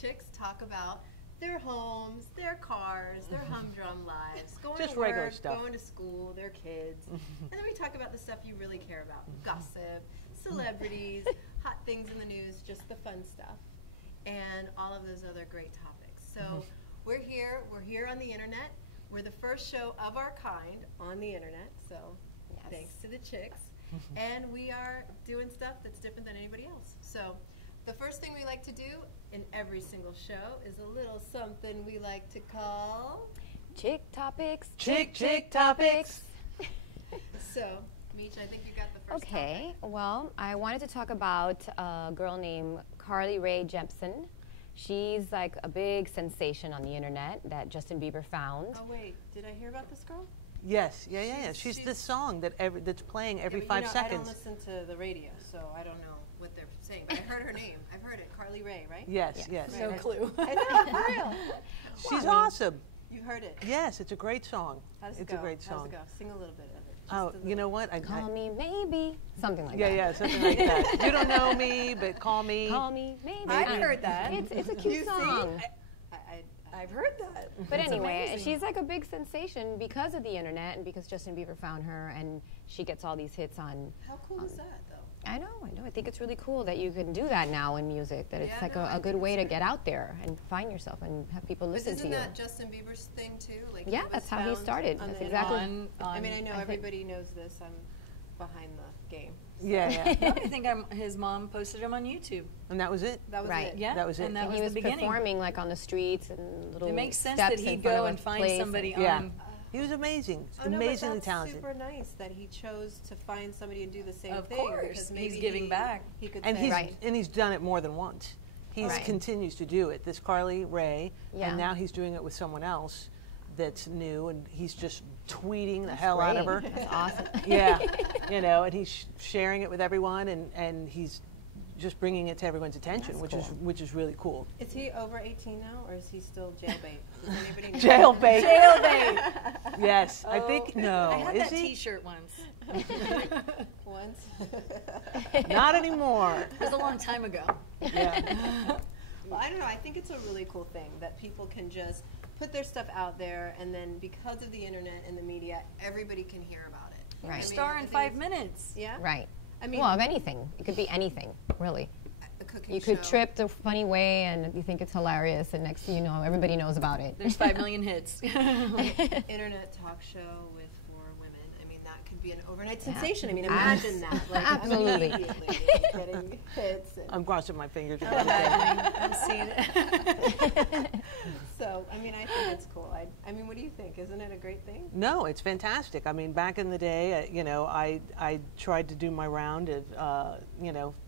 chicks talk about their homes, their cars, their humdrum lives, going Just to regular work, stuff. going to school, their kids. And then we talk about the stuff you really care about. Gossip, celebrities, hot things in the news, just the fun stuff, and all of those other great topics. So we're here on the internet. We're the first show of our kind on the internet, so thanks to the chicks. And we are doing stuff that's different than anybody else. So the first thing we like to do in every single show is a little something we like to call Chick Topics. Chick Topics. So, Meech, I think you got the first Okay, well, I wanted to talk about a girl named Carly Rae Jepsen. She's like a big sensation on the internet that Justin Bieber found. Oh wait, did I hear about this girl? Yes, yeah. She's this song that's playing every 5 seconds. I don't listen to the radio, so I don't know what they're saying. But I heard her name. I've heard it, Carly Rae, right? Yes. No clue. I know, for real. She's awesome. You heard it. Yes, it's a great song. How does it It's go? a great song. How does it go? Sing a little bit of it. Oh, you know what? Call me maybe, something like that. Yeah, something like that. You don't know me, but call me. Call me maybe. I've heard that. It's a cute song. I've heard that. But anyway, amazing. she's like a big sensation because of the internet and because Justin Bieber found her, and she gets all these hits on. How cool is that, though? I know. I think it's really cool that you can do that now in music, that it's Yeah, like no, I a good think way it's to get out there and find yourself and have people listen to Isn't you. that Justin Bieber's thing, too? Like Yeah, he was that's how he found started. on That's the exactly. internet. I mean, I know I think- everybody knows this. I'm behind the game. Yeah. I think his mom posted him on YouTube. And that was it. That was Right. it. Yeah, That was it. And that And was he was the beginning. performing like on the streets and little It makes sense steps that in he'd front go of and a find place. somebody Yeah. on. He was amazing. Oh, no, but Amazingly that's talented. super nice that he chose to find somebody and do the same Of thing. course, because he's maybe giving back. He could And say, he's Right. and he's done it more than once. He Right. continues to do it. This Carly Rae, Yeah. and now he's doing it with someone else that's new, and he's just tweeting the hell out of her. Great. That's awesome. Yeah, and he's sharing it with everyone, and he's just bringing it to everyone's attention, That's which is really cool. Is he over 18 now, or is he still jailbait? Does anybody know? Jailbait. Jailbait. Yes, I think I no. had Is that he? T-shirt once. Once. Not anymore. It was a long time ago. Yeah. Well, I don't know. I think it's a really cool thing that people can just put their stuff out there, and then because of the internet and the media, everybody can hear about it. Right. I mean, Star I in think 5 it's- minutes. Yeah. Right. I mean, Well, of anything. It could be anything, really. a cooking You could show. trip the funny way and you think it's hilarious, and next thing you know, everybody knows about it. There's 5 million hits. Internet talk show with 4 women. I mean, that could be an overnight sensation. I mean, Abs- imagine that. Like, absolutely. immediately getting hits. And I'm crossing my fingers. I'm imagining. I'm seeing it. so, I mean, I think it's cool. I mean, what do you think? Isn't it a great thing? No, it's fantastic. I mean, back in the day, I tried to do my round of,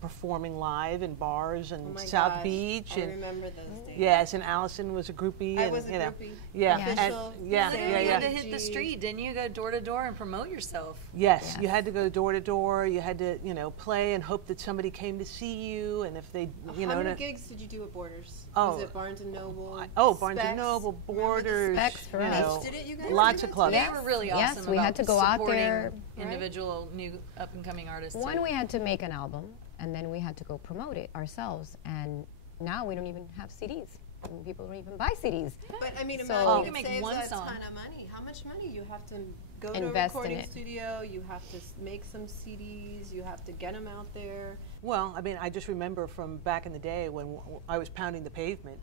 performing live in bars and Oh my South gosh, Beach. I And remember those days. yes, and Allison was a groupie. I and, was a you know, groupie. Yeah, Yeah. and- Official. yeah, Literally yeah, You yeah. had to hit the street, didn't you? Go door to door and promote yourself. Yes, you Yes. had to go door to door. You had to, play and hope that somebody came to see you. And if they, How many gigs did you do at Borders? Oh. Was it Barnes and Noble? Barnes and Specs? Noble, Remember the Borders, Specs for you us. know, Did it, you guys? lots Did of it clubs. They Yes. were really Yes, awesome we about had to go out supporting there. individual new up and coming artists. One, too. we had to make an album, and then we had to go promote it ourselves. And now we don't even have CDs. And people don't even buy CDs. But I mean, So- imagine You it can make saves one a song. ton of money. How much money you have to go Invest in to a recording it. studio? You have to make some CDs. You have to get them out there. Well, I mean, I just remember from back in the day when I was pounding the pavement,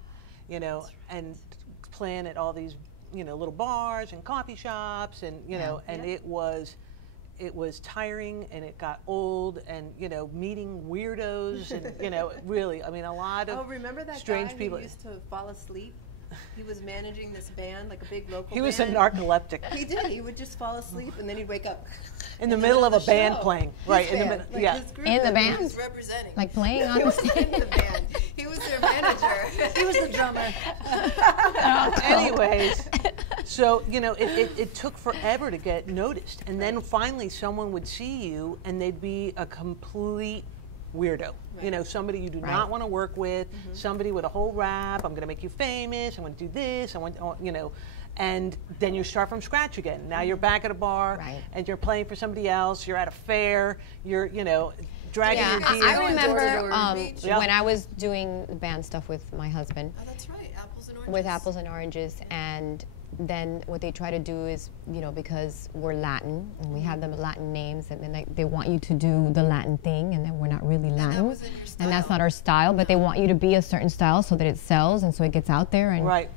and playing at all these, little bars and coffee shops, and and it was tiring, and it got old, and meeting weirdos, and really, I mean, a lot of remember that strange guy people. who used to fall asleep? He was managing this band, like a big local He was a band. narcoleptic He did. He would just fall asleep, and then he'd wake up. in the middle of a band show. playing, His right? In the band, middle, like yeah. his group In the that band? He was representing. Like playing on He the was stage. in the band. He was their manager. He was the drummer. Anyways, so it took forever to get noticed, and then finally someone would see you, and they'd be a complete weirdo. Right. Somebody you do Right. not want to work with, somebody with a whole rap. I'm going to make you famous. I want to do this. I want, and then you start from scratch again. Now you're back at a bar, Right. and you're playing for somebody else. You're at a fair. You're, dragging Yeah, your gear. I Going door to remember door. Yeah. when I was doing the band stuff with my husband, Oh, that's right. Apples and oranges. with apples and oranges, and then what they try to do is, you know, because we're Latin and we have the Latin names, and then they want you to do the Latin thing, and then we're not really Latin, wasn't your and that's style. not our style. But they want you to be a certain style so that it sells, and so it gets out there, and Right.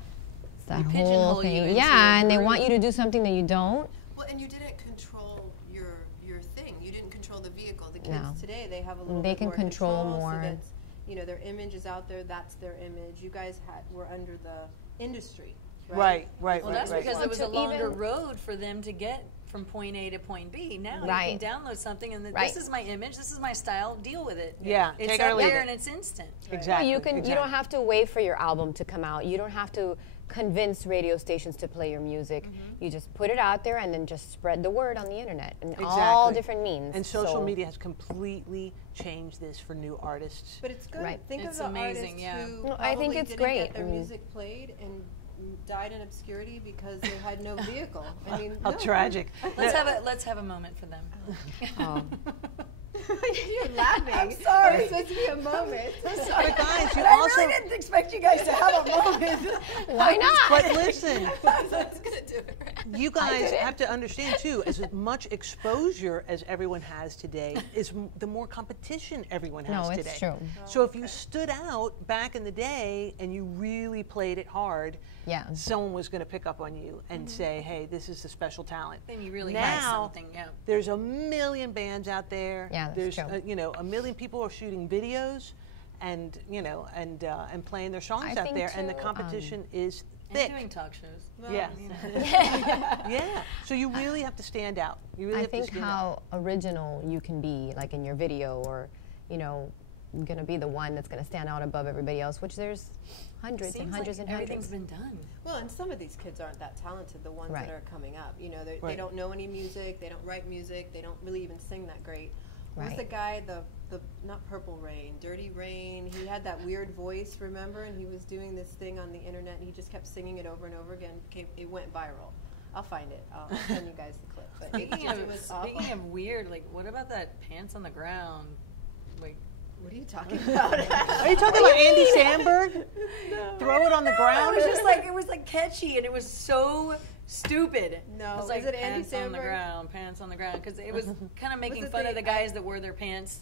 it's that They whole pigeonhole you thing. into Yeah, a and they group. want you to do something that you don't. Well, and you didn't control your thing. You didn't control the vehicle. The kids No. today, they have a little They bit can more control control, more. So that's, you know, their image is out there. That's their image. You guys were under the industry, right? Right. Well, Right. that's Right. because Well, it was to a longer even- road for them to get from point A to point B. Now Right. you can download something and Right. this is my image, this is my style, deal with it. Yeah, It's take it or up leave there it. and it's instant. Exactly. You can. You exactly. don't have to wait for your album to come out. You don't have to convince radio stations to play your music. You just put it out there and then just spread the word on the internet and all Exactly. different means. And social So- media has completely changed this for new artists. But it's good. Right. Think It's of the amazing, artists yeah. who No, I think probably it's didn't great. get their I mean- music played and died in obscurity because they had no vehicle. I mean, How no. tragic. Let's have a moment for them. Oh. You're laughing. I'm sorry. It's supposed to be a moment. But guys, you I also. really didn't expect you guys to have a moment. Why not? But listen, That's gonna do it. Right? you guys have to understand too, as much exposure as everyone has today, is the more competition everyone has No, today. it's true. So if you stood out back in the day and you really played it hard, Yeah. someone was going to pick up on you and say, "Hey, this is a special talent." Then you really have Now, something, yeah. there's a million bands out there. Yeah, that's there's true. you know, a million people are shooting videos, and you know, and playing their songs I out think there, and the too, competition is And thick. doing talk shows. Yeah. You know. Yeah. So you really have to stand out. You really I have think to stand out. how original you can be, like in your video, or, you know, going to be the one that's going to stand out above everybody else, which there's hundreds and Seems hundreds like and everything's hundreds. been done. Well, and some of these kids aren't that talented, the ones Right. that are coming up. You know, they Right. don't know any music, they don't write music, they don't really even sing that great. What was Right. the guy, the not Purple Rain, Dirty Rain? He had that weird voice, remember? And he was doing this thing on the internet, and he just kept singing it over and over again. It went viral. I'll find it. I'll send you guys the clip. But it was awful. Speaking of weird, like, what about that pants on the ground? Like, What are you talking about? Are you talking about Andy Samberg? Throw it on the ground? it was like catchy, and it was so stupid. No, it was was like it Andy pants on the Samberg? ground, pants on the ground, because it was kind of making it fun the- of the guys that wore their pants.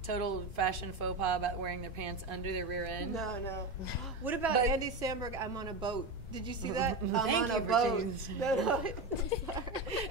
Total fashion faux pas about wearing their pants under their rear end. No. What about But- Andy Samberg? I'm on a boat. Did you see that? I'm Thank on you a for boat. choosing- No. Sorry.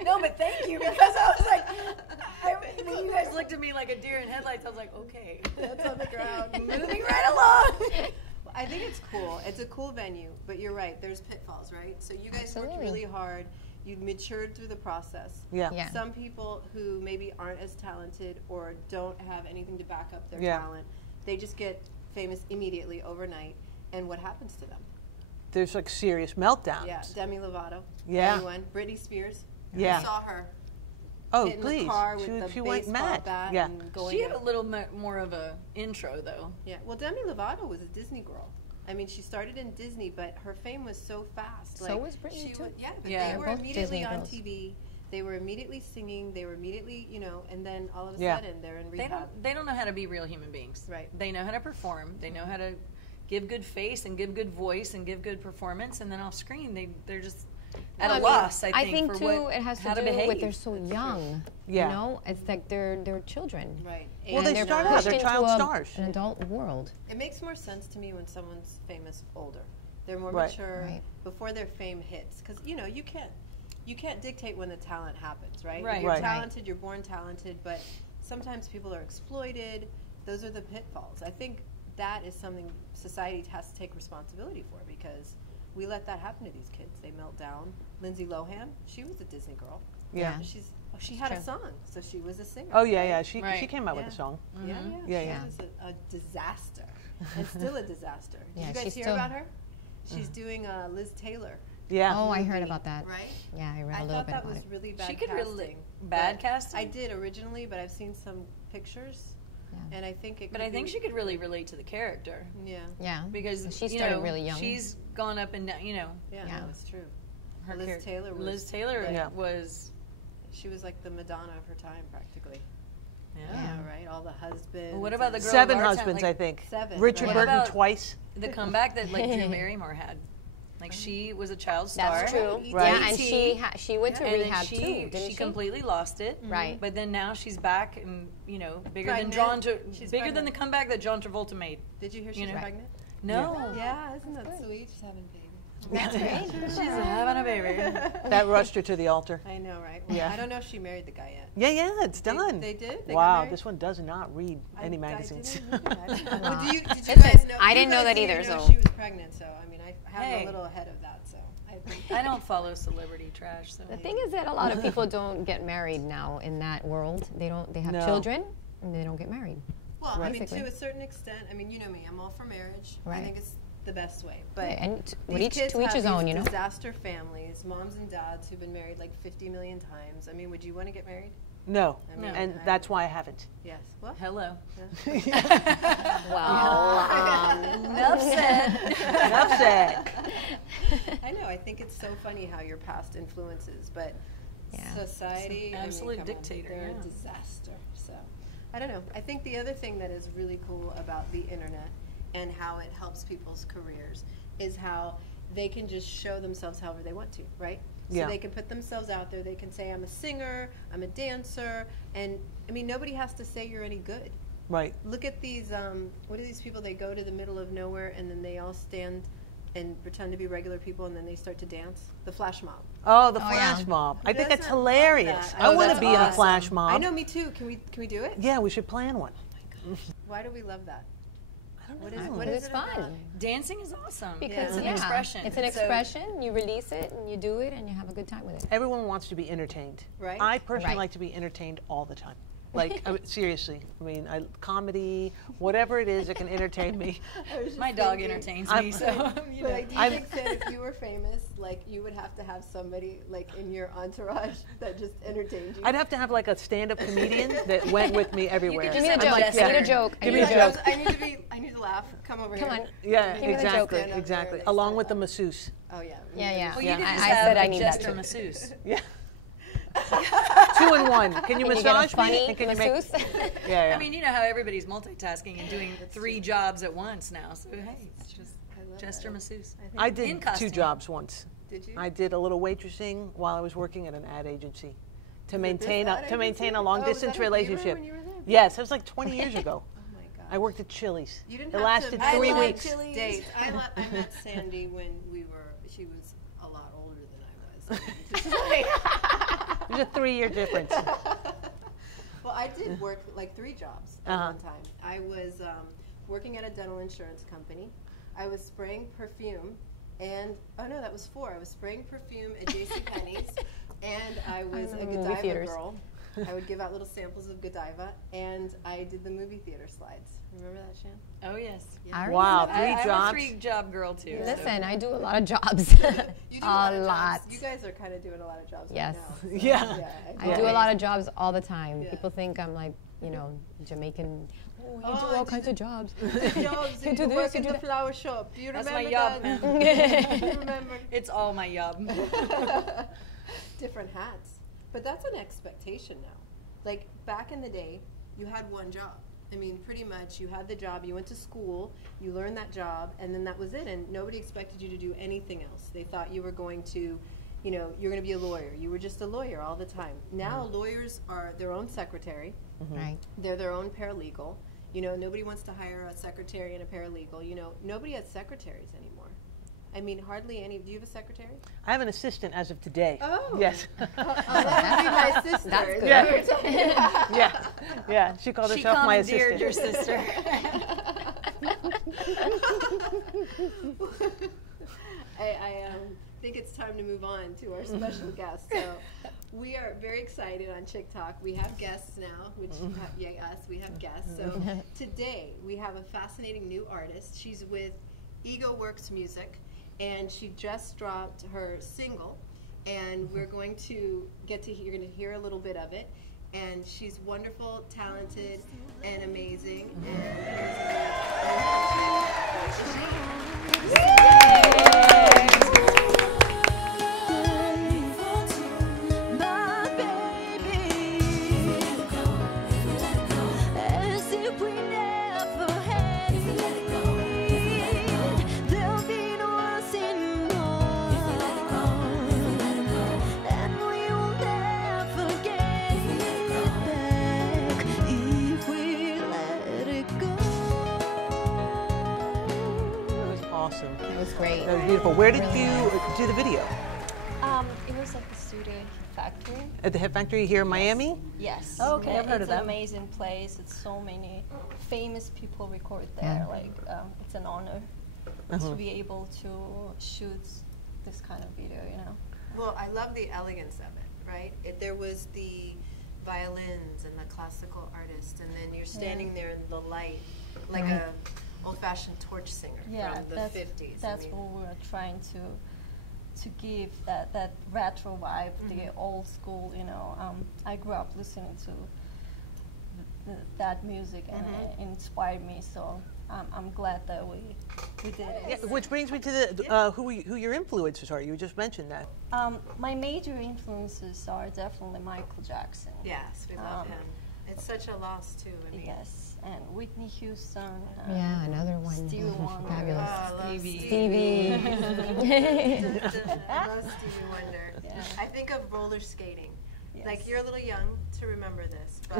No, but thank you, because I was like, when you guys looked at me like a deer in headlights, I was like, okay. That's on the ground. Moving right along. I think it's cool. It's a cool venue, but you're right. There's pitfalls, right? So you guys worked Absolutely. really hard. You matured through the process. Yeah. Yeah. Some people who maybe aren't as talented or don't have anything to back up their Yeah. talent, they just get famous immediately overnight. And what happens to them? There's like serious meltdowns. Yeah, Demi Lovato. Yeah. Anyone? Britney Spears. Yeah. I saw her Oh, hitting please. the car with she the she went baseball mad. bat Yeah. and going. She had a out. little more of a intro, though. Yeah. Well, Demi Lovato was a Disney girl. I mean, she started in Disney, but her fame was so fast. So was Britney, too. Yeah, but Yeah. they They're were both immediately Disney on girls. TV. They were immediately singing. They were immediately, you know, and then all of a Yeah. sudden they're in They rehab. don't know how to be real human beings. Right. They know how to perform. They know how to give good face and give good voice and give good performance, and then off screen they're just at a loss. I think for too what, it has to how do behave. with they're so young. Yeah. You know, it's like they're children. Right. Well, And they they're start out, pushed they're into child a- stars. an adult world. It makes more sense to me when someone's famous older. They're more Right. mature Right. before their fame hits. Because, you know, you can't dictate when the talent happens, right? Right. If you're Right. talented, you're born talented, but sometimes people are exploited. Those are the pitfalls. I think that is something society has to take responsibility for because we let that happen to these kids. They melt down. Lindsay Lohan, she was a Disney girl. Yeah. She had true. a song, so she was a singer. Oh yeah, right? yeah. She Right. came out with Yeah. a song. Yeah, Yeah, She yeah. was a disaster, and still a disaster. Did Yeah, you guys she's hear still- about her? She's doing Liz Taylor, Yeah. Oh, I heard movie, about that. right? Yeah, I read I a little thought bit that about was it. really bad She could casting. really bad but casting. I did originally, but I've seen some pictures, Yeah. and I think it. But could I think be- she could really relate to the character Yeah, Yeah, because she you started know, really young. She's gone up and down. You know, yeah, Yeah. that's true. her Liz character- Taylor was. Liz Taylor like- Yeah. was. She was like the Madonna of her time, practically. Yeah, right. All the husbands. Well, what about the girl? 7 Larson, husbands, like, I think. 7. Richard right? Burton about- twice. The comeback that like Drew Barrymore had. Like she was a child star. That's true. Right. Yeah, and she went to And then rehab she, too, didn't she? completely lost it. Right. But then now she's back and bigger Pregnant. than She's bigger than pregnant. the comeback that John Travolta made. Did you hear she's You know. pregnant? No. Yeah, isn't that sweet? She's having a baby. That's great. She's having a baby. That rushed her to the altar. I know, right? Well, Yeah. I don't know if she married the guy yet. Yeah, it's done. They did? They got Wow, married? this one does not read any magazines. I didn't either. Well, did you Listen, guys know? I you didn't know guys that didn't either, even know so- she was pregnant. So I mean, I have Hey. a little ahead of that. So I don't follow celebrity trash. So. The thing is that a lot of people don't get married now in that world. They have No. children and they don't get married. well, I mean, Basically. to a certain extent. I mean, you know me. I'm all for marriage. I Right. think it's the best way. But And with these each kids to each have his own, these you know. disaster families, moms and dads who've been married like 50 million times. I mean, would you want to get married? No, I mean, and I- that's why I haven't. Yes. What? Hello. Well, Enough said. Enough said. I know. I think it's so funny how your past influences, but Yeah. society, It's an absolute come on, dictator, they're yeah. a disaster. So, I don't know. I think the other thing that is really cool about the internet and how it helps people's careers is how they can just show themselves however they want to, right? So Yeah. they can put themselves out there. They can say, I'm a singer, I'm a dancer, and I mean, nobody has to say you're any good. Right. Look at these, what are these people? They go to the middle of nowhere and then they all stand and pretend to be regular people and then they start to dance. The flash mob. Oh, the Oh, flash yeah. mob. I think doesn't that's love hilarious. that? I Oh, want to that's be in a awesome. flash mob. I know, me too. Can we do it? Yeah, we should plan one. Why do we love that? I don't What know. is, what Because is it's it about? fun. Dancing is awesome. Because it's an yeah, expression. It's an So- expression. You release it and you do it and you have a good time with it. Everyone wants to be entertained. Right. I personally Right. like to be entertained all the time. Like, seriously. I mean, comedy, whatever it is that can entertain me. I was just My dog thinking, entertains I'm- me, so you But know. like, do you think that if you were famous, like you would have to have somebody like in your entourage that just entertained you? I'd have to have like a stand-up comedian that went with me everywhere. just Give me a I'm joke. like, I need yeah. a joke. Give me a Like, joke. I need to laugh. Come over Come here. on. Yeah, Give me the joke. exactly, Stand up exactly. there and they Along stand with the up. masseuse. Oh yeah. Yeah, yeah. Well, Yeah. you could I- just I have said I a need that jester too. masseuse. Yeah. 2 in 1. Can you Can you get a massage me? funny And can you masseuse? Yeah, yeah. I mean, you know how everybody's multitasking and doing 3 jobs at once now. So hey, it's just I love jester that. masseuse. I in did 2 costume. jobs once. Did you? I did a little waitressing while I was working at an ad agency to this maintain ad to maintain agency? a long Oh, was distance that at Beaver relationship. when you were there? Yes, it was like 20 years ago. Oh my god. I worked at Chili's. You didn't It have lasted to 3 I weeks. like dates. I met Sandy when she was a lot older than I was. I mean, just like- There's a 3-year difference. Well, I did work like 3 jobs at one time. I was working at a dental insurance company. I was spraying perfume, and oh no, that was 4. I was spraying perfume at JCPenney's, and I was a movie Godiva theaters. girl. I would give out little samples of Godiva, and I did the movie theater slides. Remember that, Shan? Oh yes. I Wow, remember 3 that. I'm jobs. a 3-job girl too. so- Listen, I do a lot of jobs. You do a of lot. jobs. You guys are kind of doing a lot of jobs Yes. right now. So, Yeah. I do a lot of jobs all the time. Yeah. People think I'm like, Jamaican. Oh, you Oh, do all and kinds of jobs. Jobs, You and do you this, work you in do the that. flower shop. Do you That's remember my job. that? You remember? It's all my job. Different hats. But that's an expectation now. Like back in the day, you had one job. I mean, pretty much you had the job, you went to school, you learned that job, and then that was it. And nobody expected you to do anything else. They thought you were going to, you're going to be a lawyer. You were just a lawyer all the time. Now lawyers are their own secretary. Right. They're their own paralegal. Nobody wants to hire a secretary and a paralegal. Nobody has secretaries anymore. I mean, hardly any. Do you have a secretary? I have an assistant as of today. Oh. Yes. That would be my sister. That's Is good. that what you're talking about? Yeah. She called She herself my commandeered assistant. your sister. I think it's time to move on to our special guest. So we are very excited on Chick Talk. We have guests now, which we have guests. So today we have a fascinating new artist. She's with Ego Works Music, and she just dropped her single, and we're going to you're going to hear a little bit of it. And she's wonderful, talented, and amazing. great. That was beautiful. Where did you do the video? It was at the Studio Factory. At the Hip Factory here in Miami? Yes. Oh, okay, I've heard of It's that. an amazing place. It's so many famous people record there. Yeah. Like, it's an honor to be able to shoot this kind of video, you know. Well, I love the elegance of it, right? There was the violins and the classical artist, and then you're standing there in the light like Right. a old-fashioned torch singer from the 50s. That's what we were trying to give, that retro vibe, the old school, you know. I grew up listening to that music, and it inspired me, so I'm glad that we did it. Yeah, which brings me to the who your influencers are. You just mentioned that. My major influences are definitely Michael Jackson. Yes, we love him. It's such a loss, too. I mean, Yes, and Whitney Houston. Yeah, another one. Stevie Wonder. Fabulous. I love Stevie. I love Stevie Wonder. Yeah. I think of roller skating. Yes. Like, you're a little young to remember this, but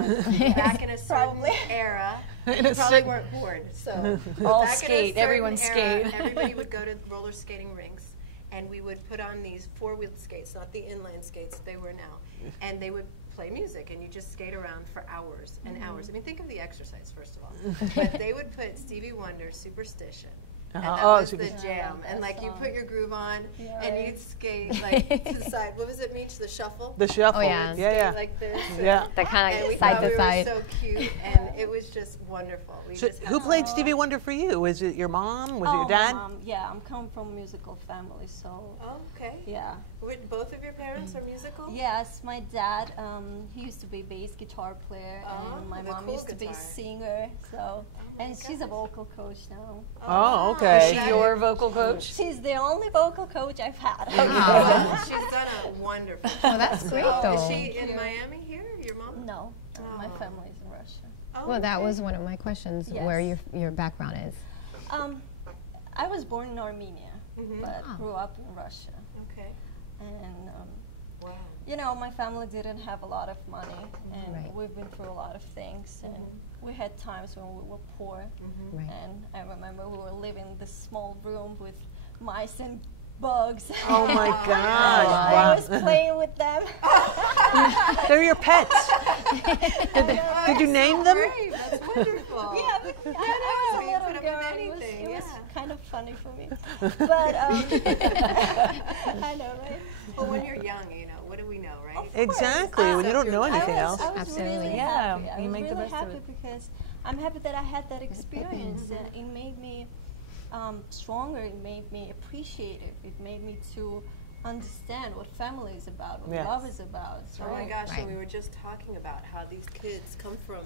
back in a certain Probably. era, In you a probably certain- weren't born. So All back in a skate, certain everyone era, skate. Everybody would go to roller skating rinks, and we would put on these four-wheeled skates, not the inline skates they were now, and they would play music, and you just skate around for hours and hours. I mean, think of the exercise, first of all. But they would put Stevie Wonder, Superstition, and that was the jam. And like you put your groove on, and you'd skate like to the side. What was it, Meech? The shuffle? The shuffle. Oh, yeah. Yeah, yeah. Like this. Yeah. That kind And of we side thought to we side. were so cute, and it was just wonderful. We So just who had played Stevie Wonder for you? Was it your mom? Was it your dad? My mom, yeah, I'm coming from a musical family, so Oh, okay. yeah. Were both of your parents are musical? Yes, my dad, he used to be bass guitar player, Oh, and my the mom cool used to be guitar. singer. So, my and she's a vocal coach now. Oh, Is okay. she your vocal coach? She's the only vocal coach I've had. Well, she's done a wonderful. Oh, that's great, Is though. she in Miami here? Your mom? No, my Oh. family's in Russia. Oh, Well, that okay. was one of my questions, Yes. where your background is. I was born in Armenia, but Ah. grew up in Russia. Okay. And Wow. you know, my family didn't have a lot of money, and Right. we've been through a lot of things, and we had times when we were poor. Right. And I remember we were living in this small room with mice and bugs. Oh my gosh. I Wow. was playing with them. They're your pets. Did you name them? Great. That's wonderful. Yeah, but I you was a put little up with girl. anything, It was yeah. kind of funny for me. But I know, right? Well, when you're young, you know, what do we know, right? Exactly. When you don't know anything else. I was Absolutely. really Yeah, happy. I you was make the really best of happy it. because I'm happy that I had that experience. And it made me stronger. It made me appreciative. It made me to understand what family is about, what Yeah. love is about. So Oh my gosh, Right. and we were just talking about how these kids come from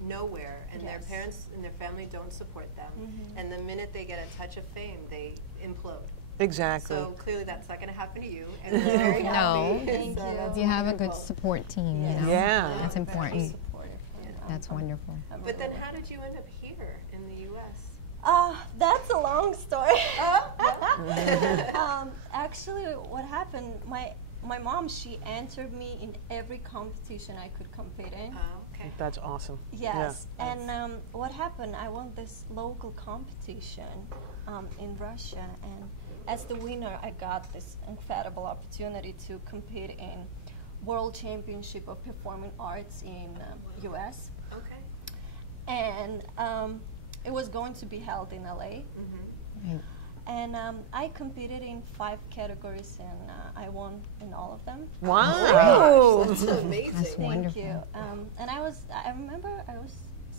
nowhere and their Yes. parents and their family don't support them. And the minute they get a touch of fame, they implode. Exactly. So clearly that's not going to happen to you. And we're very No. happy. Thank So you. that's You have a good wonderful. support team, you know? Yeah. That's Very important. supportive. And That's wonderful. I'm But then really- how did you end up here in the U.S.? That's a long story. Oh, Actually, what happened, my mom, she entered me in every competition I could compete in. Oh, okay. That's awesome. Yes, Yeah. and what happened, I won this local competition in Russia, and as the winner, I got this incredible opportunity to compete in World Championship of Performing Arts in U.S. Okay. And it was going to be held in LA. Right. And I competed in 5 categories, and I won in all of them. Wow. That's amazing. That's Thank wonderful. you. And I remember I was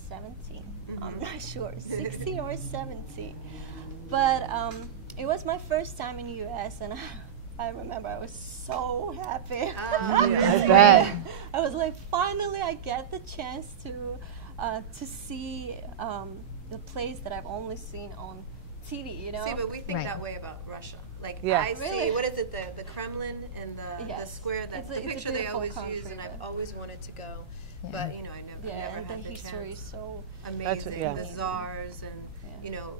17. I'm not sure, 16 or 17. But it was my first time in the U.S., and I remember I was so happy. I bet. I was like, finally, I get the chance to see the place that I've only seen on TV. You know. See, but we think Right. that way about Russia. Like Yeah. I see, Really? what is it, the Kremlin and the Yes. square, It's the a picture they beautiful always use, country, and I've but- always wanted to go. Yeah. But, you know, I never Yeah, and the had the history is chance. so. Amazing. yeah. The czars and, Yeah. you know,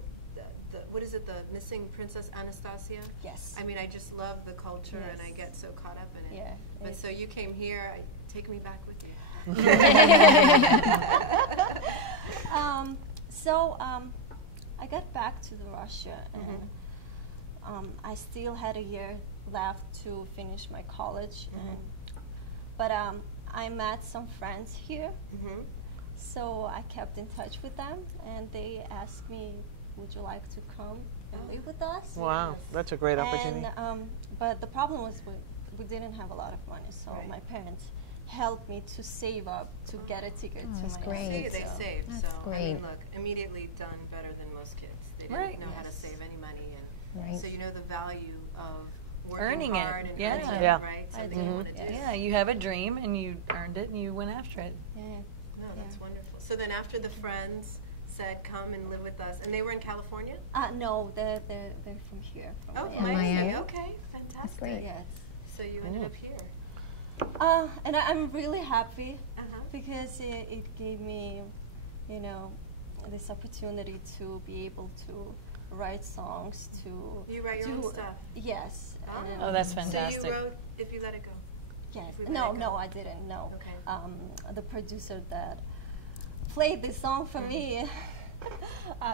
the what is it, the missing Princess Anastasia? Yes. I mean, I just love the culture, and I Yes. get so caught up in it. Yeah. But so you came here, take me back with you. So I got back to Russia, and I still had a year left to finish my college, but I met some friends here, so I kept in touch with them, and they asked me, "Would you like to come and live with us?" Wow, that's a great opportunity. And, but the problem was we didn't have a lot of money, so my parents helped me to save up to get a ticket to that's my great. See, they saved. That's so I great. mean, look, immediately done better than most kids. They didn't know how to save any money, and so you know the value of working Earning hard it. and Yeah. earning it, Yeah. right? Something you want to do. Yeah, you have a dream and you earned it and you went after it. No, that's wonderful. So then after the friends said, "Come and live with us," and they were in California? No, they're from here. From Miami. Miami. Okay, fantastic. great. Yes. So you ended up here. And I'm really happy because it gave me, you know, this opportunity to be able to write songs, to You write your own stuff? Yes. and, Oh, that's fantastic. So you wrote If You Let It Go? yes. If We Let No, It Go? no, I didn't. No. Okay. The producer that played this song for me,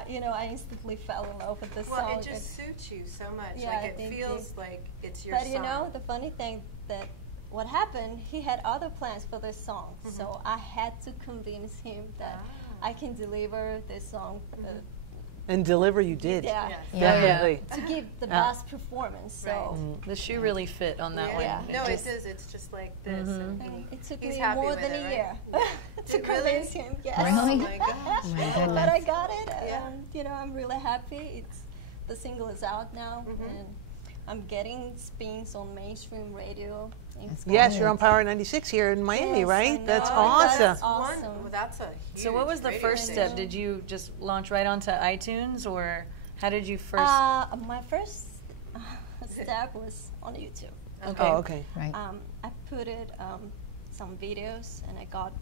you know, I instantly fell in love with the song. Well, it just suits you so much. Yeah, like it thank feels you. like it's your But song. you know, the funny thing that what happened, he had other plans for this song, so I had to convince him that I can deliver this song. And deliver you did. Yeah, Yes. Definitely. to give the best performance. So The shoe really fit on that Yeah. one. No, it is. It's just like this. And it took he's me happy more with than it, a year right? to It really? convince him. Yes. Oh Really? my gosh. My wow. goodness. But I got it, Yeah. and you know, I'm really happy. The single is out now, and I'm getting spins on mainstream radio. Yes, you're on Power 96 here in Miami, Yes, I right? That's know. awesome. That's Well, awesome. that's a huge So what was the radio first station. step? Did you just launch right onto iTunes or how did you first? My first step was on YouTube. Okay. Oh, okay. Right. I put it some videos, and I got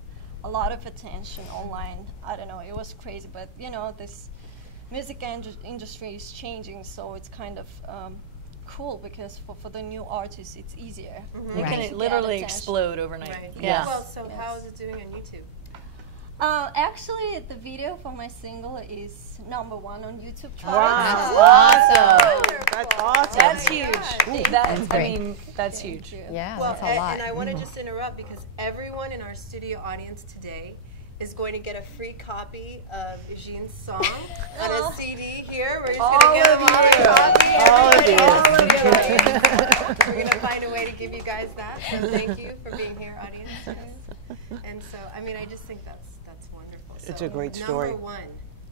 a lot of attention online. I don't know, it was crazy, but you know, this music industry is changing, so it's kind of cool because for the new artists, it's easier. You Right. can to get literally attention. explode overnight. Right. Yeah. Well, so Yes. how is it doing on YouTube? Actually, the video for my single is #1 on YouTube. Wow. Awesome. That's awesome. That's Oh my huge. gosh. That, I great. mean, that's Thank huge. you. Yeah, Well, that's a lot. and I want to just interrupt because everyone in our studio audience today is going to get a free copy of Eugene's song on a CD here. We're just going to give them all a copy. All of Everybody, you. all of you. We're going to find a way to give you guys that. So thank you for being here, audience. And so, I mean, I just think that's wonderful. It's So, a great story. #1,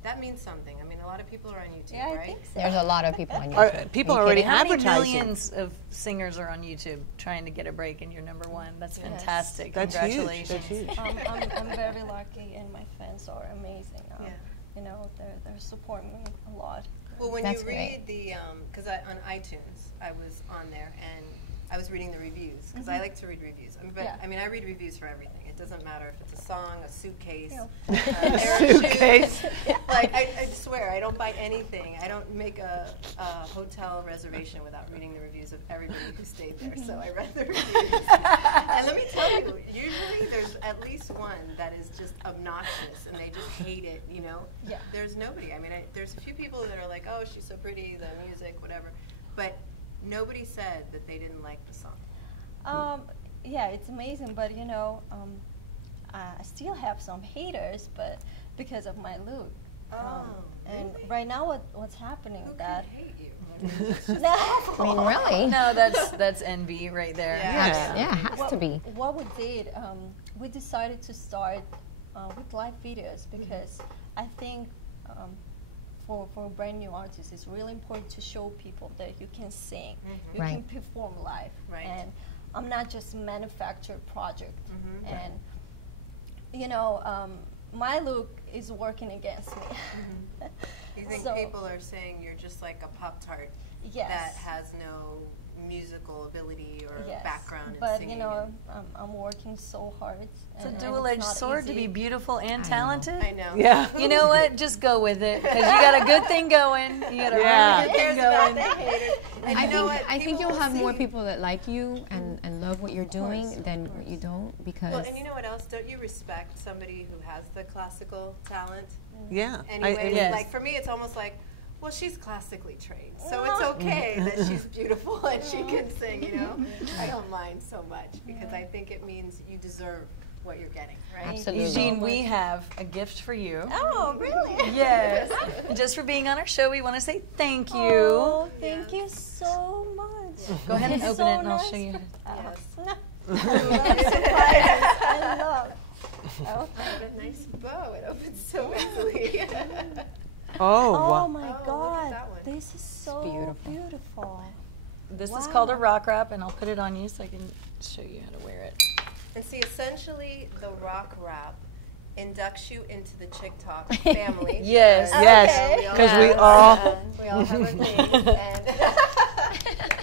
that means something. I mean, a lot of people are on YouTube, Yeah, I right? think so. There's a lot of people on Are, YouTube. people Are are you already kidding? How many advertising. millions of singers are on YouTube trying to get a break and you're #1? That's fantastic. That's huge. Congratulations. That's huge. I'm very lucky, and my fans are amazing. Yeah. You know, they're supporting me a lot. Well, when That's you read the, because on iTunes, I was on there and I was reading the reviews because I like to read reviews. I mean, but, Yeah. I mean, I read reviews for everything. It doesn't matter if it's a song, a suitcase, Yeah. a pair of Suitcase. shoes. Like, I swear, I don't buy anything. I don't make a hotel reservation without reading the reviews of everybody who stayed there. So I read the reviews. And let me tell you, usually there's at least one that is just obnoxious and they just hate it, you know? Yeah. There's nobody. I mean, there's a few people that are like, oh, she's so pretty, the music, whatever. But nobody said that they didn't like the song. Yeah, it's amazing, but you know, I still have some haters, but because of my look. And really? right now, what's happening Who that could hate you? no. I mean, really? No, that's envy right there. Yeah. Yeah, it has to be. What we did, we decided to start with live videos because I think for a brand new artist, it's really important to show people that you can sing, you Right. can perform live, Right. and I'm not just a manufactured project. And you know, my look is working against me. You think So- people are saying you're just like a Pop-Tart Yes. that has no musical ability or Yes, background in but singing? you know, I'm working so hard. It's a and dual-edged not sword to be easy. beautiful and I know. talented. I know. Yeah. You know what? Just go with it because you got a good thing going. You got a Yeah. really Who good cares thing about going. the haters? And I you know think what? I think People you'll will have more see- people that like you and love what you're doing course, than of what you course. don't because Well, and you know what else? Don't you respect somebody who has the classical talent? Yeah. Anyway, Yes. like for me, it's almost like, Well, she's classically trained, so it's okay that she's beautiful and she can sing, you know. I don't mind so much because I think it means you deserve what you're getting, right? Absolutely. Eugene, we have a gift for you. Oh, really? Yes. Just for being on our show, we want to say thank you. Oh, thank you so much. Go ahead and It's open so it and I'll nice. show you. Yes. I love. Oh, a nice bow. It opens so easily. Oh, Oh wow. my Oh, look at God, that one. this is so beautiful. beautiful. This is Wow. called a rock wrap, and I'll put it on you so I can show you how to wear it. And see, essentially, the rock wrap inducts you into the Chick Talk family. Yes. Yes, because we all. We all have our things, and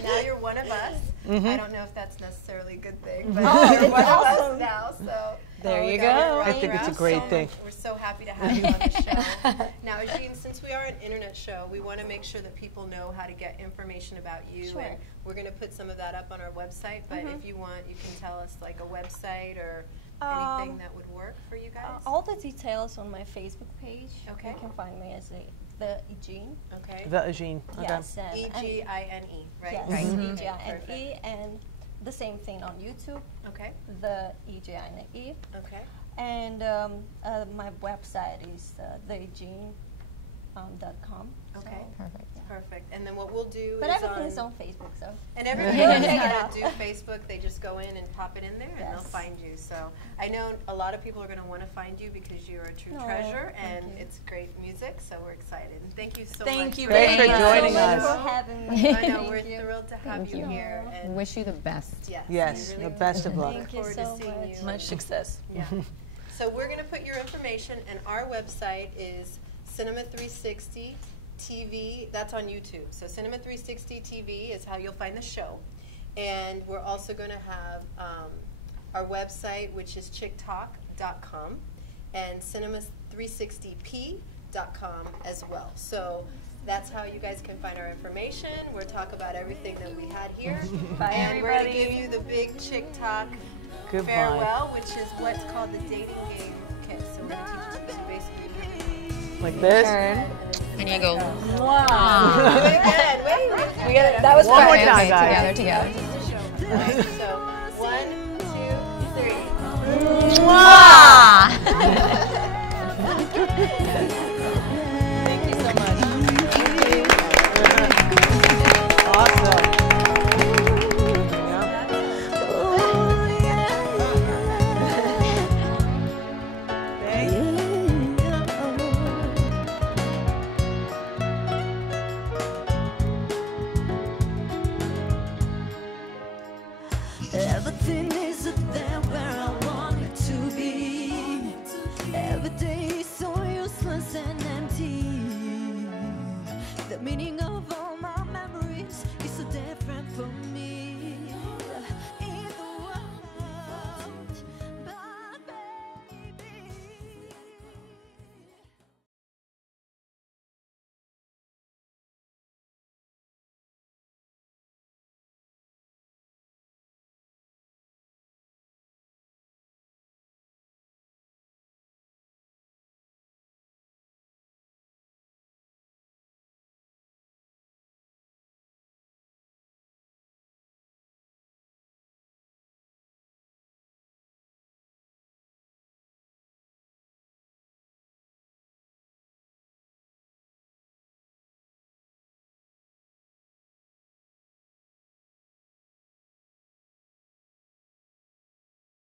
now you're one of us. I don't know if that's necessarily a good thing, but you're one of us now. So There we you got go. our I think it's a wrap. great So thing. We're so happy to have you on the show. Now, Jean, since we are an internet show, we want to make sure that people know how to get information about you, Sure. and we're going to put some of that up on our website. But if you want, you can tell us like a website or anything that would work for you guys. All the details on my Facebook page. Okay. You can find me as the Eugene. Okay. The Eugene. Okay. Yes. EGINE, right? Yes. Right. EGINE, Perfect. and the same thing on YouTube. Okay. The EGINE. Okay. And my website is theeugene.com. Okay. Perfect. Perfect. And then what we'll do But is everything is on Facebook, so. And everybody Yeah. knows Check it how out. to do Facebook. They just go in and pop it in there, and they'll Yes. find you. So I know a lot of people are going to want to find you because you're a true Oh, treasure, thank and you. it's great music. So we're excited. And thank you so Thank much. you Thanks very for much. joining so much us. for having me. I know Thank we're you. thrilled to have Thank you you. here. And Wish you the best. yes, Yes, we the really best of do. luck. Look Thank you forward so to seeing much. you. Much success. Yeah. So we're going to put your information, and our website is Cinema 360 TV. That's on YouTube. So Cinema 360 TV is how you'll find the show. And we're also going to have our website, which is chicktalk.com, and cinema360p.com as well. So that's how you guys can find our information. We'll talk about everything that we had here. Bye, and we're going to everybody. give you the big Chick Talk Goodbye. farewell, which is what's called the dating game kiss. So we're going to teach you to basically Like this? And you go. Wow. do it again. Wait. We got it. That was One more practice. time, guys. Together. All right, so 1, 2, 3. Mwah!